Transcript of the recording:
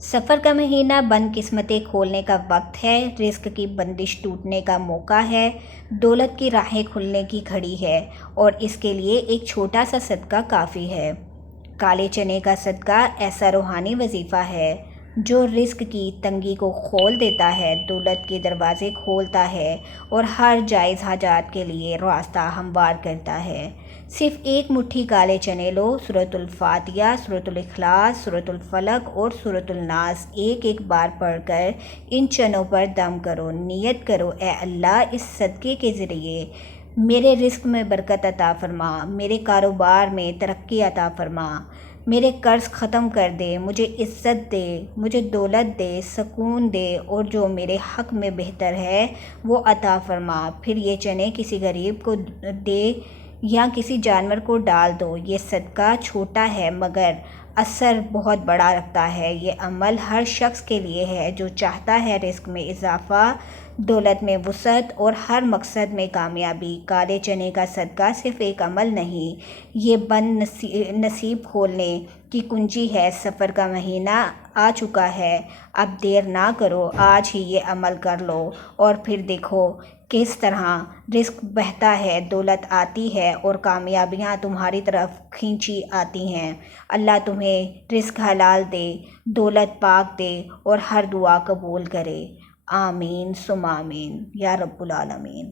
سفر کا مہینہ بند قسمتیں کھولنے کا وقت ہے، رزق کی بندش ٹوٹنے کا موقع ہے، دولت کی راہیں کھلنے کی گھڑی ہے، اور اس کے لیے ایک چھوٹا سا صدقہ کافی ہے۔ کالے چنے کا صدقہ ایسا روحانی وظیفہ ہے جو رزق کی تنگی کو کھول دیتا ہے، دولت کے دروازے کھولتا ہے اور ہر جائز حاجات کے لیے راستہ ہموار کرتا ہے۔ صرف ایک مٹھی کالے چنے لو، سورۃ الفاتحہ، سورۃ الاخلاص، سورۃ الفلق اور سورۃ الناس ایک ایک بار پڑھ کر ان چنوں پر دم کرو، نیت کرو، اے اللہ اس صدقے کے ذریعے میرے رزق میں برکت عطا فرما، میرے کاروبار میں ترقی عطا فرما، میرے قرض ختم کر دے، مجھے عزت دے، مجھے دولت دے، سکون دے، اور جو میرے حق میں بہتر ہے وہ عطا فرما۔ پھر یہ چنے کسی غریب کو دے یا کسی جانور کو ڈال دو۔ یہ صدقہ چھوٹا ہے مگر اثر بہت بڑا رکھتا ہے۔ یہ عمل ہر شخص کے لیے ہے جو چاہتا ہے رزق میں اضافہ، دولت میں وسعت اور ہر مقصد میں کامیابی۔ کالے چنے کا صدقہ صرف ایک عمل نہیں، یہ بند نصیب کھولنے کی کنجی ہے۔ سفر کا مہینہ آ چکا ہے، اب دیر نہ کرو، آج ہی یہ عمل کر لو اور پھر دیکھو کس طرح رزق بہتا ہے، دولت آتی ہے اور کامیابیاں تمہاری طرف کھینچی آتی ہیں۔ اللہ تمہیں رزق حلال دے، دولت پاک دے اور ہر دعا قبول کرے۔ آمین ثم آمین یا رب العالمین۔